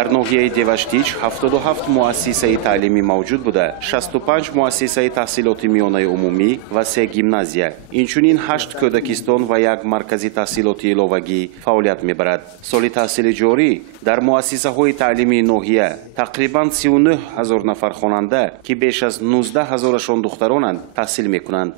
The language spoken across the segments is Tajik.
در ناحیه دیوشتیچ 77 مؤسسه تعلیمی موجود بوده، 65 مؤسسه تحصیلاتی میانه عمومی و 3 گیمنازیا. اینچنین 8 کودکستان و 1 مرکزی تحصیلاتی علاوگی فعالیت میبرد. سال تحصیل جاری در مؤسسه های تعلیمی ناحیه تقریبا 39,000 نفر خواننده که بیش از 19,000شان دخترانند تحصیل میکنند.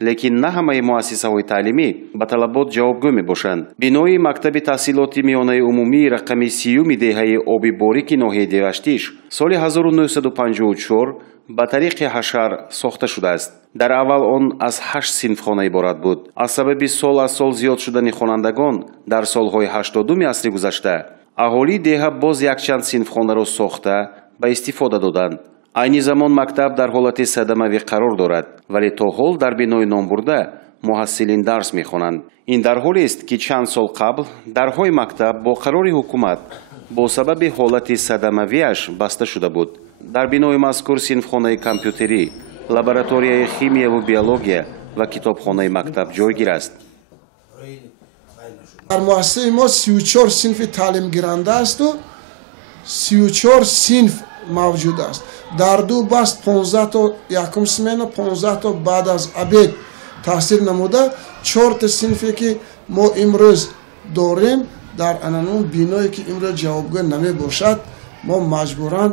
لیکن نه همه مؤسسه های تعلیمی به طلبات جوابگو می باشند. بینای مکتب تحصیلاتی میانه عمومی رقم 30 دهه آبی باریک ناحیه دیوشتیچ سال 1954 به طریق حشر ساخته شده است. در اول آن از 8 صنفخانه عبارت بود. از سبب سال از سال زیاد شدن خوانندگان در سالهای 80 عصر گذشته، اهالی دهه باز یک چند صنفخانه را ساخته به استفاده دادند. айни замон мактаб дар ҳолати садамавӣ қарор дорад, вале то ҳол дар бинои номбурда муҳассилин дарс мехонанд. ин дар ҳолест ки чанд сол қабл дарҳои мактаб бо қарори ҳукумат бо сабаби ҳолати садамавиаш баста шуда буд. дар бинои мазкур синфхонаи компютерӣ, лабораторияи химияву биология ва китобхонаи мактаб ҷойгир аст. дар муассисаи мо 34 синфи таълимгиранда асту 34 синф мавҷуд аст. дар ду баст 15 то якум смена, 15 то баъд аз абед таҳсил намуда, 4 та синфе ки мо имрӯз дорем дар ананун биное ки имрӯз ҷавобгӯ намебошад, мо маҷбуран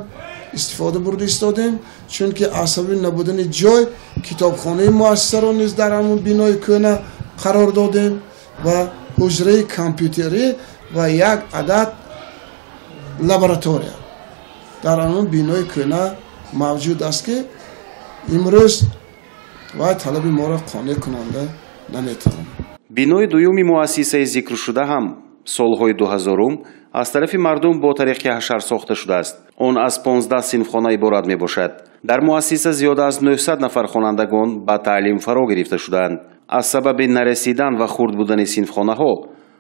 истифода бурда истодем, чунки аз сабаби набудани ҷой китобхонаи муассисаро низ дар ҳамун бинои кӯна қарор додем ва ҳуҷраи компютерӣ ва як адад лаборатория дар ҳамун бинои кӯна мавҷуд аст ки имрӯз вай талаби моро қонеъ кунанда наметавонад. бинои дуюми муассисаи зикршуда ҳам солҳои 2000 аз тарафи мардум бо тариқи ҳашар сохта шудааст. он аз 15 синфхона иборат мебошад. дар муассиса зиёда аз 900 нафар хонандагон ба таълим фаро гирифта шудаанд. аз сабаби нарасидан ва хурд будани синфхонаҳо,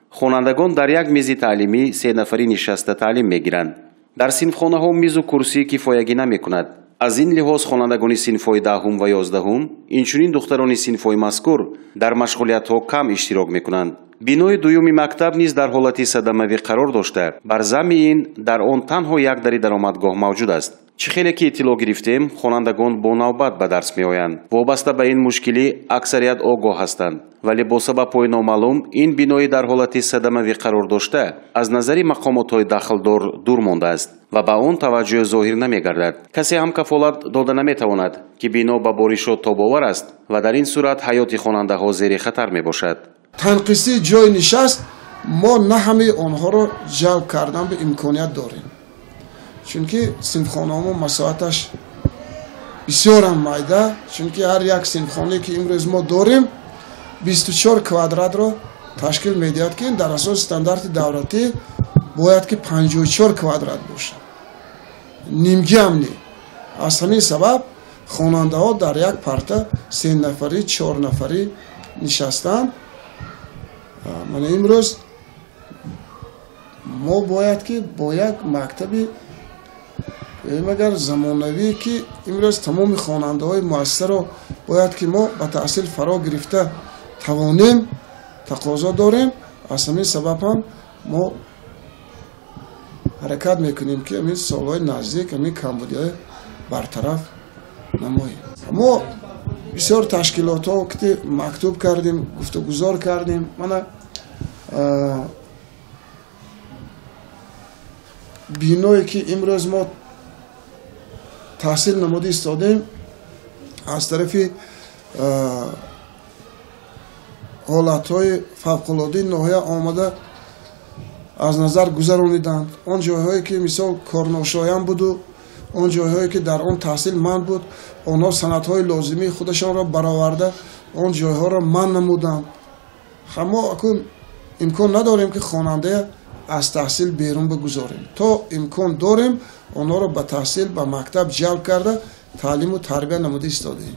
хонандагон дар як мези таълимӣ 3 нафарӣ нишаста таълим мегиранд. дар синфхонаҳо мизу курсӣ кифоягӣ намекунад. аз ин лиҳоз хонандагони синфҳои 10 ва 11, инчунин духтарони синфҳои мазкур дар машғулиятҳо кам иштирок мекунанд. бинои дуюми мактаб низ дар ҳолати садамавӣ қарор дошта, бар замми ин дар он танҳо як дари даромадгоҳ мавҷуд аст. чӣ хеле ки иттилоъ гирифтем, хонандагон бо навбат ба дарс меоянд. вобаста ба ин мушкилӣ аксарият огоҳ ҳастанд, вале бо сабабҳои номаълум ин бинои дар ҳолати садамавӣ қарор дошта аз назари мақомотҳои дахлдор дур мондааст ва ба он таваҷҷӯҳ зоҳир намегардад. касе ҳам кафолат дода наметавонад ки бино ба боришот тобовар аст ва дар ин сурат ҳаёти хонандаҳо зери хатар мебошад. танқисӣ ҷои нишаст мо на ҳамаи онҳоро ҷалб кардан ба имконият дорем, чунки синфхонаҳомо масоаташ бисёрам майда, чунки ҳар як синфхонае ки имрӯз мо дорем 24 квадратро ташкил медиҳад ки дар асоси стандарти давлатӣ бояд ки 54 квадрат бошад. нимгиам не. аз ҳамин сабаб хонандаҳо дар як парта 3 нафарӣ 4 нафарӣ нишастанд. мана имрӯз мо бояд ки бо як мактаби агар замонавӣ ки имрӯз тамоми хонандаҳои муассисаро бояд ки мо ба таҳсил фаро гирифта тавонем, тақозо дорем. аз ҳамин сабаб ҳам мо ҳаракат мекунем ки ҳамин солҳои наздик ҳамин камбудиҳои бартараф намоем. мо бисёр ташкилотҳо ки мактуб кардем, гуфтугузор кардем. мана биное ки имрӯз мо таҳсил намуда истодем аз тарафи ҳолатҳои фавқулоддаи ноҳия омада аз назар гузарониданд. он ҷойҳое ки мисол корношоям буду, он ҷойҳое ки дар он таҳсил манъ буд, онҳо санадҳои лозимии худашонро бароварда он ҷойҳоро манъ намуданд. мо акун имкон надорем ки хонандая аз таҳсил берун бигузорем. то имкон дорем онҳоро ба таҳсил ба мактаб ҷалб карда تعلیم و تربیه نموده ایستاده ایم.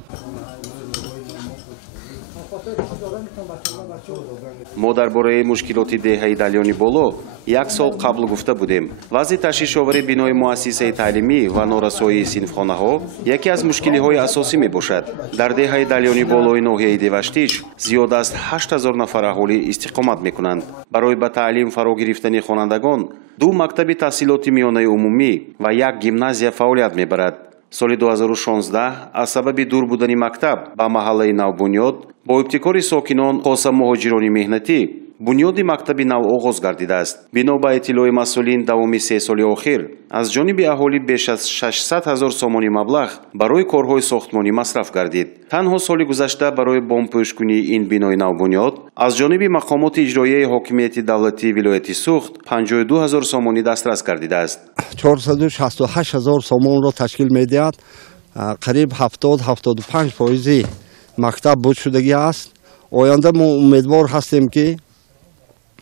мо дар бораи мушкилоти деҳаи далёни боло як сол қабл гуфта будем. вазъи ташвишовари бинои муассисаи таълимӣ ва норасоии синфхонаҳо яке аз мушкилиҳои асосӣ мебошад. дар деҳаи далёни болои ноҳияи деваштиш зиёда аз 8000 нафар аҳолӣ истиқомат мекунанд. барои ба таълим фаро гирифтани хонандагон 2 мактаби таҳсилоти миёнаи умумӣ ва як гимназия фаъолият мебарад. соли 2016 аз сабаби дур будани мактаб ба маҳаллаи навбунёд бо ибтикори сокинон хоса муҳоҷирони меҳнатӣ бунёди мактаби нав оғоз гардидааст. бино ба иттилои масъулин давоми 3 соли охир аз ҷониби аҳолӣ беш аз 600 000 сомони маблағ барои корҳои сохтмонӣ масраф гардид. танҳо соли гузашта барои бомпӯшкунии ин бинои навбунёд аз ҷониби мақомоти иҷроияи ҳокимияти давлатии вилояти Суғд 52 000 сомонӣ дастрас гардидааст. 468 000 сомонро ташкил медиҳад. қариб 70-75% мактаб буд шудагӣ аст. оянда мо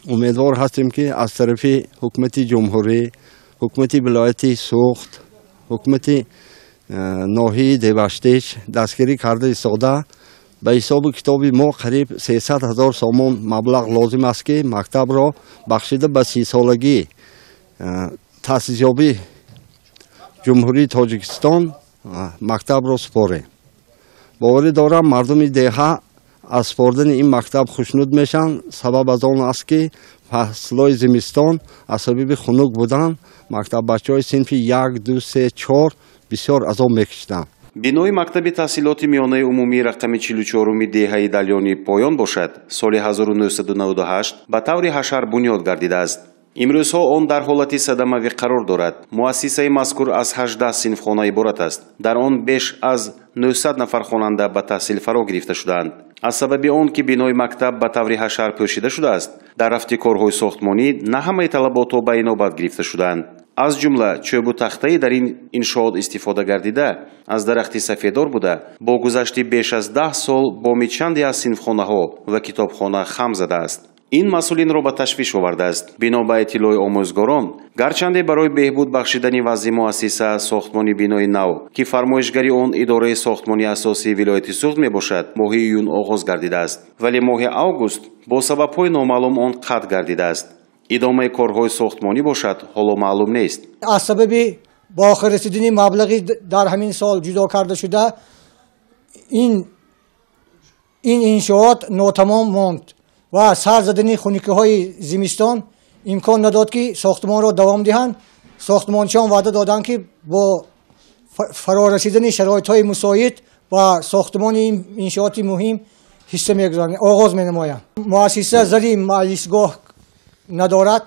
умедвор ҳастем ки аз тарафи ҳукумати ҷумҳурӣ, ҳукумати вилояти Суғд, ҳукумати ноҳияи деваштиш дастгирӣ карда истода ба ҳисоби китоби мо қариб 300 000 сомон маблағ лозим аст ки мактабро бахшида ба 30-солагӣ таъсисёбӣ ҷумҳурии Тоҷикистон мактабро супорем. боварӣ дорам мардуми деҳа аз спордани ин мактаб хушнуд мешаванд. сабаб аз он аст ки фаслҳои зимистон аз сабаби хунук будан мактаббачаҳои синфи 1, 2, 3, 4 бисёр азоб мекашиданд. бинои мактаби таҳсилоти миёнаи умумии рақами 44-уми деҳаи далёни поён бошад соли 1998 ба таври ҳашар бунёд гардидааст. имрӯзҳо он дар ҳолати садамавӣ қарор дорад. муассисаи мазкур аз 18 синфхона иборат аст. дар он беш аз 900 нафар хонанда ба таҳсил фаро гирифта шудаанд. аз сабаби он ки бинои мактаб ба таври ҳашар пӯшида шудааст, дар рафти корҳои сохтмонӣ на ҳамаи талаботҳо ба инобат гирифта шудаанд. аз ҷумла чӯбу тахтаи дар ин иншоот истифода гардида аз дарахти сафедор буда бо гузашти беш аз 10 сол боми чанде аз синфхонаҳо ва китобхона хам задааст. ин масъулинро ба ташвиш овардааст. бино ба иттилои омӯзгорон гарчанде барои беҳбуд бахшидани вазъи муассиса сохтмони бинои нав ки фармоишгари он идораи сохтмони асосии вилояти Суғд мебошад моҳи июн оғоз гардидааст, вале моҳи август бо сабабҳои номаълум он қатъ гардидааст. идомаи корҳои сохтмонӣ бошад ҳоло маълум нест. аз сабаби ба охир расидани маблағи дар ҳамин сол ҷудо карда шуда ин иншоот нотамом монд ва сар задани хунукиҳои зимистон имкон надод ки сохтмонро давом диҳанд. сохтмончиён ваъда доданд ки бо фарорасидани шароитҳои мусоид ва сохтмони ин иншооти муҳим ҳисса мегузоранд, оғоз менамоянд. муассиса зади маҷлисгоҳ надорад.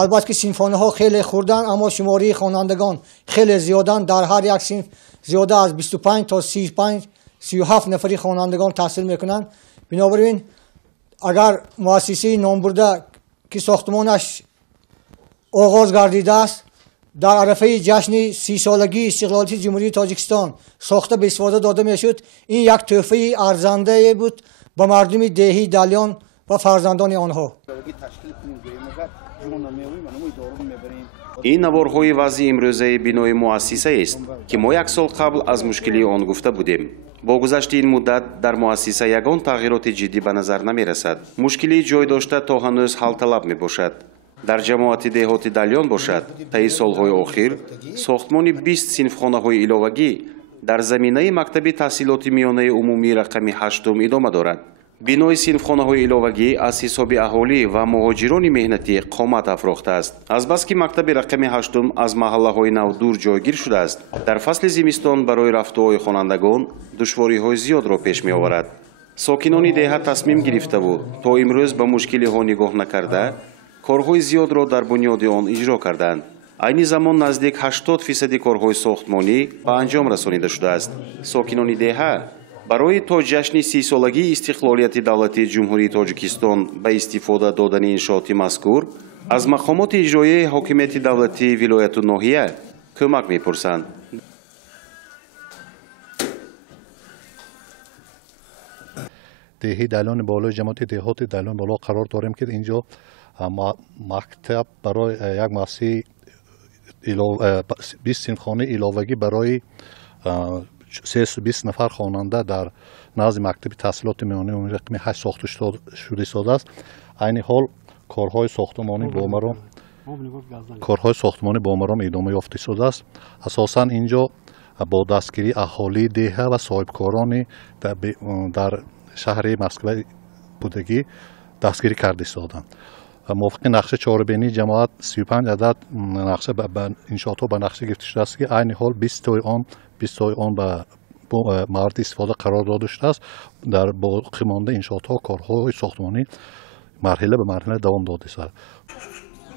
албатта ки синфхонаҳо хеле хурданд, аммо шумории хонандагон хеле зиёданд. дар ҳар як синф зиёда аз 25 то 35-37 нафари хонандагон таҳсил мекунанд. бинобар ин агар муассисаи номбурда ки сохтмонаш оғоз гардидааст дар арафаи ҷашни 30-солагии истиқлолияти ҷумҳурии Тоҷикистон сохта ба истифода дода мешуд, ин як тӯҳфаи арзандае буд ба мардуми деҳии далён ва фарзандони онҳо. ин наворҳои вазъи имрӯзаи бинои муассисаест ки мо як сол қабл аз мушкилии он гуфта будем. бо гузашти ин муддат дар муассиса ягон тағйироти ҷиддӣ ба назар намерасад. мушкилии ҷой дошта то ҳанӯз ҳалталаб мебошад. дар ҷамоати деҳоти далён бошад таи солҳои охир сохтмони 20 синфхонаҳои иловагӣ дар заминаи мактаби таҳсилоти миёнаи умумии рақами 8 идома дорад. бинои синфхонаҳои иловагӣ аз ҳисоби аҳолӣ ва муҳоҷирони меҳнатӣ қомат афрохтааст. азбаски мактаби рақами 8 аз маҳаллаҳои нав дур ҷойгир шудааст, дар фасли зимистон барои рафтуҳои хонандагон душвориҳои зиёдро пеш меоварад. сокинони деҳа тасмим гирифтаву то имрӯз ба мушкилиҳо нигоҳ накарда корҳои зиёдро дар бунёди он иҷро карданд. айни замон наздик 80% корҳои сохтмонӣ ба анҷом расонида шудааст. сокинони деҳа барои то ҷашни 30-солагии истиқлолияти давлатии ҷумҳурии Тоҷикистон ба истифода додани иншооти мазкур аз мақомоти иҷроияи ҳокимияти давлатии вилояту ноҳия кӯмак мепурсанд. деҳи далёни болои ҷамоати деҳоти далён боло қарор дорем ки инҷо мактаб барои як муассисаи 20 синфхонаи иловагӣ барои 320 نفر خواننده در نزد مکتب تحصیلات میانه عمومی رقم 8 ساخته شده است. عین حال کارهای ساختمانی با مرام ادامه یافته شده است. اساساً اینجا با دستگیری اهالی دهه و صاحبکاران در شهر مسکو بودگی دستگیری کرده شدند. موافق نقشه چهاربینی جماعت 35 عدد نقشه انشاءات به نقشه گرفته شده است که عین حال 20 تای آن به مورد استفاده قرار داده شده است. در باقی مانده انشاءات ها کارهای ساختمانی مرحله به مرحله دوام داده شده.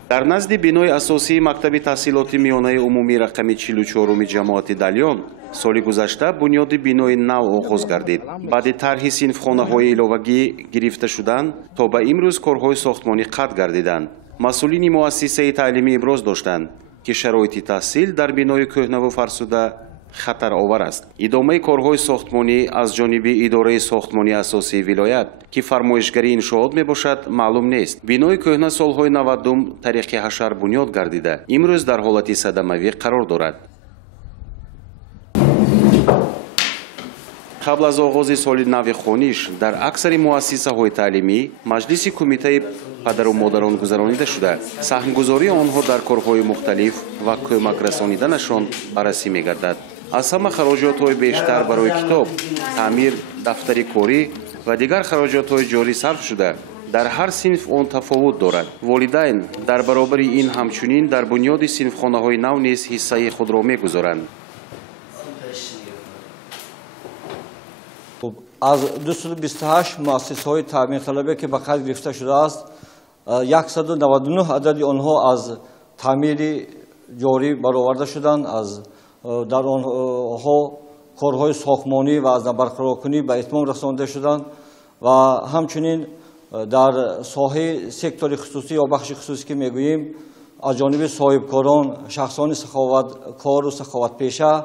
در نزد بینای اساسی مکتب تحصیلات میانه عمومی رقم 44 جماعت دلیان سال گذشته بنیاد بینای نو آغاز گردید. بعد طرح صنفخانه‌های ایلوگی گرفته شدند تا به امروز کارهای ساختمانی قطع گردیدند. مسئولین مؤسسه تعلیمی ابراز داشتند که شرایط تحصیل در بینای کهنه و فرسوده خطر آور است. ادامه کارهای ساختمانی از جانب اداره ساختمانی اساسی ولایت که فرمایشگری انشاءات میباشد معلوم نیست. بینای کهنه سالهای 90 طریق حشر بنیاد گردیده امروز در حالت صدموی قرار دارد. قبل از آغاز سال نو خوانش در اکثر مؤسسه‌های تعلیمی مجلس کمیته پدر و مادران گذرانیده شده. سهمگذاری آنها در کارهای مختلف و کمک رسانیدنشان بررسی می‌گردد. از همه خراجات‌های بیشتر برای کتاب، تعمیر دفتر کاری و دیگر خراجات‌های جاری صرف شده. در هر صنف آن تفاوت دارد. والدین در برابر این همچنین در بنیاد صنفخانه‌های نو نیز حصه خود را می‌گذارند. از 228 مؤسسه‌های تعمیر طلبه که به قید گرفته شده است 199 عدد آنها از تعمیر جاری برآورده شدند. از در آنها کارهای ساختمانی و از برقرار کنی به اتمام رسانده شدند و همچنین در ساحه سکتور خصوصی یا بخش خصوصی که میگوییم از جانب صاحبکاران، شخصان سخاوتکار و سخاوت پیشه،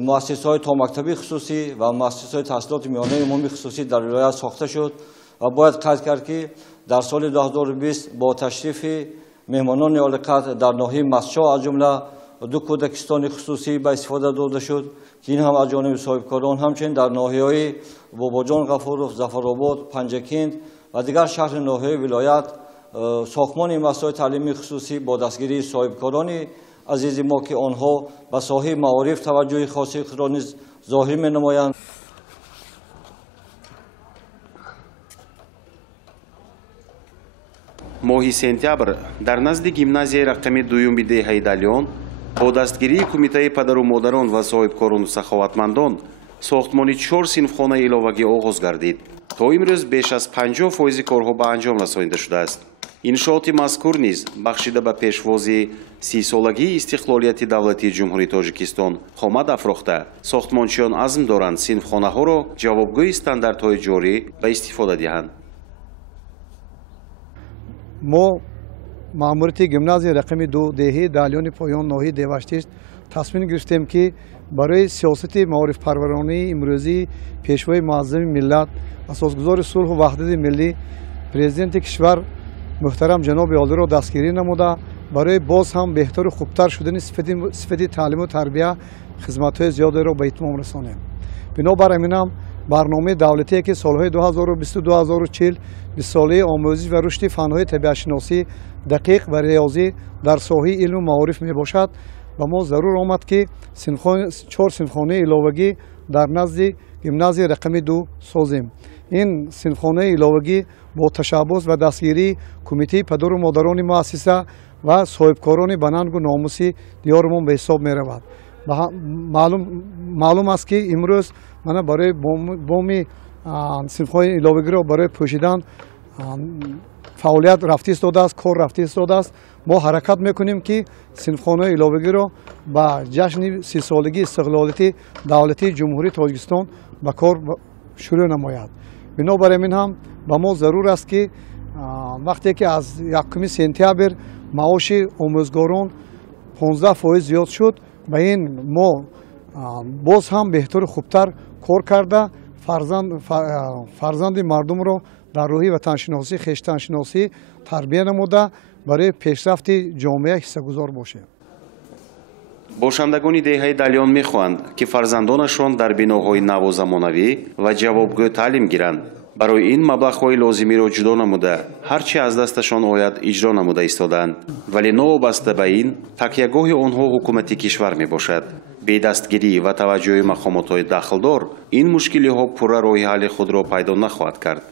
مؤسسه‌های تا مکتبی خصوصی و مؤسسه‌های تحصیلات میانه عمومی خصوصی در ولایت ساخته شد و باید قید کرد که در سال 2020 با تشریف مهمانان عالی‌قدر در ناحیه مسجد از جمله 2 کودکستان خصوصی به استفاده داده شد که این هم از جانب صاحبکاران، همچنین در ناحیه‌های باباجان غفورov، ظفرآباد، پنجکند و دیگر شهر ناحیه ولایت ساختمان مؤسسه‌های تعلیمی خصوصی با دستگیری صاحبکاران عزیز ما که آنها به ساحه معارف توجه خاصی خود را نیز ظاهر می‌نمایند. ماه سپتامبر در نزد گیمنازیای رقم 2 دهه دلیان با دستگیری کمیته پدر و مادران و صاحبکاران و سخاوتمندان ساختمانی 4 صنفخانه ایلاوگی آغاز گردید. تا امروز بیش از 50% کارها به انجام رسانیده شده است. انشاءات مذکور نیز بخشیده به پیشواز 30 سالگی استقلالیت دولتی جمهوری تاجیکستان خامد افروخته ساختمانچیان عزم دارند صنفخانه‌ها را جوابگوی استانداردهای جاری به استفاده دهند. ما ماموریت گیمنازیای رقم 2 دهه دلیان پایان ناحیه دیوشتیست تصمیم گرفتیم که برای سیاست معارف پرورانه امروزی پیشوای معظم ملت اساسگذار صلح و وحدت ملی پرزیدنت کشور محترم جناب عالی را دستگیری نموده برای باز هم بهتر و خوبتر شدن صفت تعلیم و تربیت خدمات‌های زیاده را به اتمام رسانیم. بنابر همین برنامه دولتی که سالهای 2022-2040 به ساله آموزش و رشد فن‌های طبیعت شناسی دقیق و ریاضی در ساحه علم و معارف می باشد و ما ضرور آمد که 4 صنفخانه علاوگی در نزد گیمنازیای رقم 2 سازیم. این صنفخانه علاوگی با تشبث و دستگیری کمیته پدر و مادران مؤسسه و صاحبکاران بننگ و ناموسی دیارمان به حساب می رود. معلوم است که امروز من برای بوم صنفخانه علاوگی را برای پوشیدن فعالیت رفتی داده است، کار رفتی داده است. ما حرکت میکنیم که صنفخانه علاوگی را با جشن 30 سالگی استقلالیت دولتی جمهوری تاجیکستان به کار شروع نماید. بنابراین همین هم با ما ضرور است که وقتی که از 1 سپتامبر معاش آموزگاران 15% زیاد شد به این ما باز هم بهتر و خوبتر کار کرده فرزند مردم را در راهی وطنشناسی خویشتنشناسی تربیت نموده برای پیشرفت جامعه حصه‌گذار باشه. бошандагони деҳаи далён мехоҳанд ки фарзандонашон дар биноҳои навозамонавӣ ва ҷавобгӯ таълим гиранд. барои ин маблағҳои лозимиро ҷудо намуда ҳарчи аз дасташон ояд иҷро намуда истоданд, вале новобаста ба ин такягоҳи онҳо ҳукумати кишвар мебошад. бедастгирӣ ва таваҷҷӯҳи мақомотҳои дахлдор ин мушкилиҳо пурра роҳи ҳалли худро пайдо нахоҳад кард.